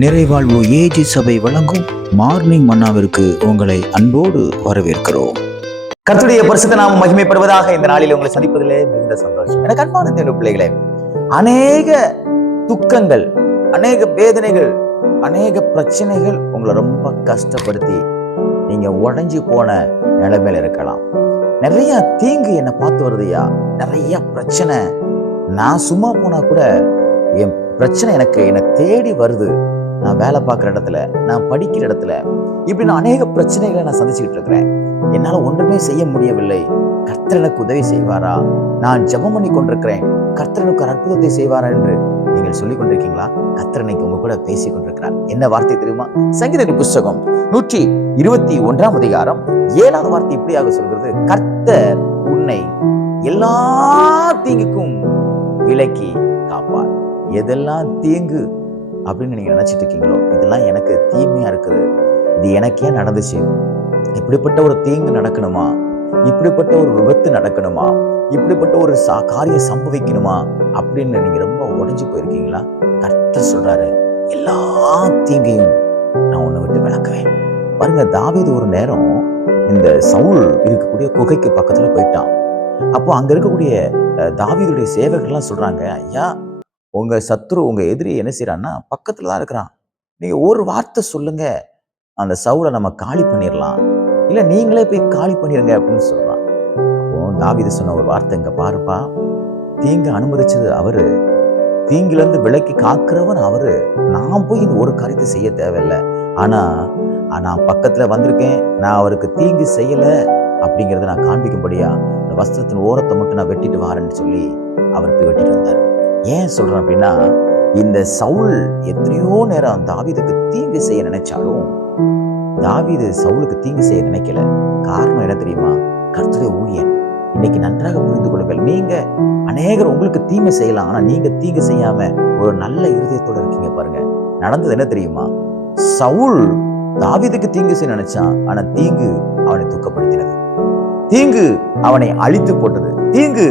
நிறைவாழ்வு AG சபை வழங்கும் morning மன்னாவிற்கு உங்களை அன்போடு வரவேற்கிறோம். கர்த்தருடைய பரிசுத்த நாமம் மகிமைப்படுவதாக. இந்த நாளில் உங்களை சந்திப்பதிலே மிகுந்த சந்தோஷம். எனக்கு அன்பான தேவனுடைய பிள்ளைகளே, அநேக துக்கங்கள், அநேக வேதனைகள், அநேக பிரச்சனைகள் உங்களை ரொம்ப கஷ்டப்படுத்தி நீங்க உடைஞ்சு போன நிலைமையில இருக்கலாம். நிறைய தீங்கு என்னை பார்த்து வருதுயா, நிறைய பிரச்சனை. நான் சும்மா போனா கூட என் பிரச்சனை என்னை தேடி வருது. நான் வேலை பார்க்குற இடத்துல, நான் படிக்கிற இடத்துல, இப்படி நான் அநேக பிரச்சனைகளை நான் சந்திச்சுக்கிட்டு இருக்கிறேன். என்னால ஒன்றுமே செய்ய முடியவில்லை. கர்த்தர் எனக்கு உதவி செய்வாரா? நான் ஜெபம் பண்ணி கொண்டிருக்கிறேன், கர்த்தர் எனக்கு ஒரு அற்புதத்தை செய்வாரா என்று நீங்கள் சொல்லிக் கொண்டிருக்கீங்களா? கர்த்தர் இன்னைக்கு உங்க கூட பேசிக் கொண்டிருக்கிறார். என்ன வார்த்தை தெரியுமா? சங்கீத புஸ்தகம் 121 அதிகாரம் 7வது வார்த்தை இப்படியாக சொல்கிறது, கர்த்தர் உன்னை எல்லா தீங்குக்கும் விலக்கி காப்பார். எதெல்லாம் தீங்கு அப்படின்னு நீங்க நினைச்சிட்டு இருக்கீங்களோ, இதெல்லாம் எனக்கு தீமையா இருக்குது, இது எனக்கே நடந்துச்சு, இப்படிப்பட்ட ஒரு தீங்கு நடக்கணுமா, இப்படிப்பட்ட ஒரு விபத்து நடக்கணுமா, இப்படிப்பட்ட ஒரு காரியம் சம்பவிக்கணுமா அப்படின்னு நீங்க ரொம்ப உடைஞ்சு போயிருக்கீங்களா? கர்த்தர் சொல்றாரு, எல்லா தீங்கையும் நான் உன்னை விட்டு விளக்குவேன். பாருங்க, தாவீது ஒரு நேரம் இந்த சவுல் இருக்கக்கூடிய குகைக்கு பக்கத்துல போயிட்டான். அப்போ அங்க இருக்கக்கூடிய தாவீதுடைய சேவகர்கள்லாம் சொல்றாங்க, ஐயா, உங்க சத்ரு, உங்க எதிரி என்ன செய்யறான்னா பக்கத்துலதான் இருக்கிறான், நீங்க ஒரு வார்த்தை சொல்லுங்க, அந்த சவுலை நம்ம காலி பண்ணிடலாம், இல்ல நீங்களே போய் காலி பண்ணிருங்க அப்படின்னு சொல்றான். அப்போ தாவீது சொன்ன ஒரு வார்த்தை, இங்க பாருப்பா, தீங்கு அனுமதிச்சது அவரு, தீங்குல இருந்து விலக்கி காக்கிறவன் அவரு, நான் போய் இந்த ஒரு காரியத்தை செய்ய தேவையில்லை, ஆனா நான் பக்கத்துல வந்திருக்கேன், நான் அவருக்கு தீங்கு செய்யல அப்படிங்கறத நான் காண்பிக்கும்படியா இந்த வஸ்திரத்தின் ஓரத்தை மட்டும் நான் வெட்டிட்டு வாரேன்னு சொல்லி அவர் போய் வெட்டிட்டு வந்தார். ஏன் சொல்றேன் அப்படின்னா, இந்த சவுல் எத்தனையோ நேரம் தாவீதுக்கு தீங்கு செய்ய நினைச்சாலும் தாவீது சவுலுக்கு தீங்கு செய்ய நினைக்கல. காரணம் என்ன தெரியுமா? கர்த்தருடைய ஊழியன். இன்னைக்கு நன்றாக புரிந்து கொள்ளுங்கள், நீங்க அநேகர் உங்களுக்கு தீமை செய்யலாம், ஆனா நீங்க தீங்கு செய்யாம ஒரு நல்ல இருதயத்தோட இருக்கீங்க. பாருங்க, நடந்தது என்ன தெரியுமா? சவுல் தாவீதுக்கு தீங்கு செய்ய நினைச்சான், ஆனா தீங்கு அவனை துக்கப்படுத்தினது, தீங்கு அவனை அழித்து போட்டது, தீங்கு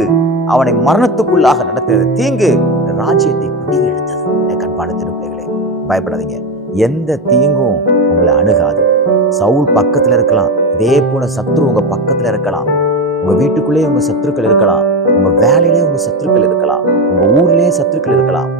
அவனை மரணத்துக்குள்ளாக நடத்தினது, தீங்கு ராஜ்யத்தை பிடியெடுத்தது. கண்பான திருப்பிள்ளைகளே, பயப்படாதீங்க, எந்த தீங்கும் உங்களை அணுகாது. சவுல் பக்கத்துல இருக்கலாம், இதே போல சத்ரு உங்க பக்கத்துல இருக்கலாம், உங்க வீட்டுக்குள்ளேயே உங்க சத்துருக்கள் இருக்கலாம், உங்க வேலையிலே உங்க சத்துருக்கள் இருக்கலாம், உங்க ஊர்லயே சத்துருக்கள் இருக்கலாம்.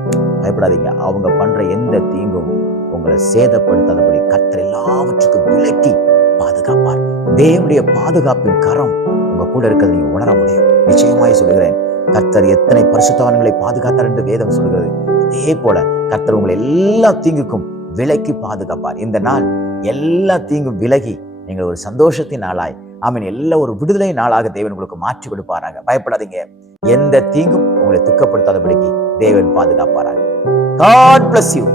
பயப்படாதீங்க, அவங்க பண்ற எந்த தீங்கும் உங்களை சேதப்படுத்தாதபடி கர்த்தர் எல்லாவற்றுக்கும் விலக்கி பாதுகாப்பார். தேவனுடைய பாதுகாப்பின் கரம் உங்க கூட இருக்கிறது நீங்க உணர முடியும். நிச்சயமாய் சொல்லுகிறேன், கர்த்தர் எத்தனை பரிசுத்தவான்களை பாதுகாத்தார் என்று வேதம் சொல்கிறது. இதே போல கர்த்தர் உங்களை எல்லா தீங்குக்கும் விலக்கி பாதுகாப்பார். இந்த நாள் எல்லா தீங்கும் விலகி நீங்கள் ஒரு சந்தோஷத்தின் நாளாய், ஆமீன், எல்லா ஒரு விடுதலை நாளாக தேவன் உங்களுக்கு மாற்றி கொடுப்பாராக. பயப்படாதீங்க, எந்த தீங்கும் உங்களை துக்கப்படுத்தாதபடிக்கு தேவன் பாதுகாப்பாராக. God bless you.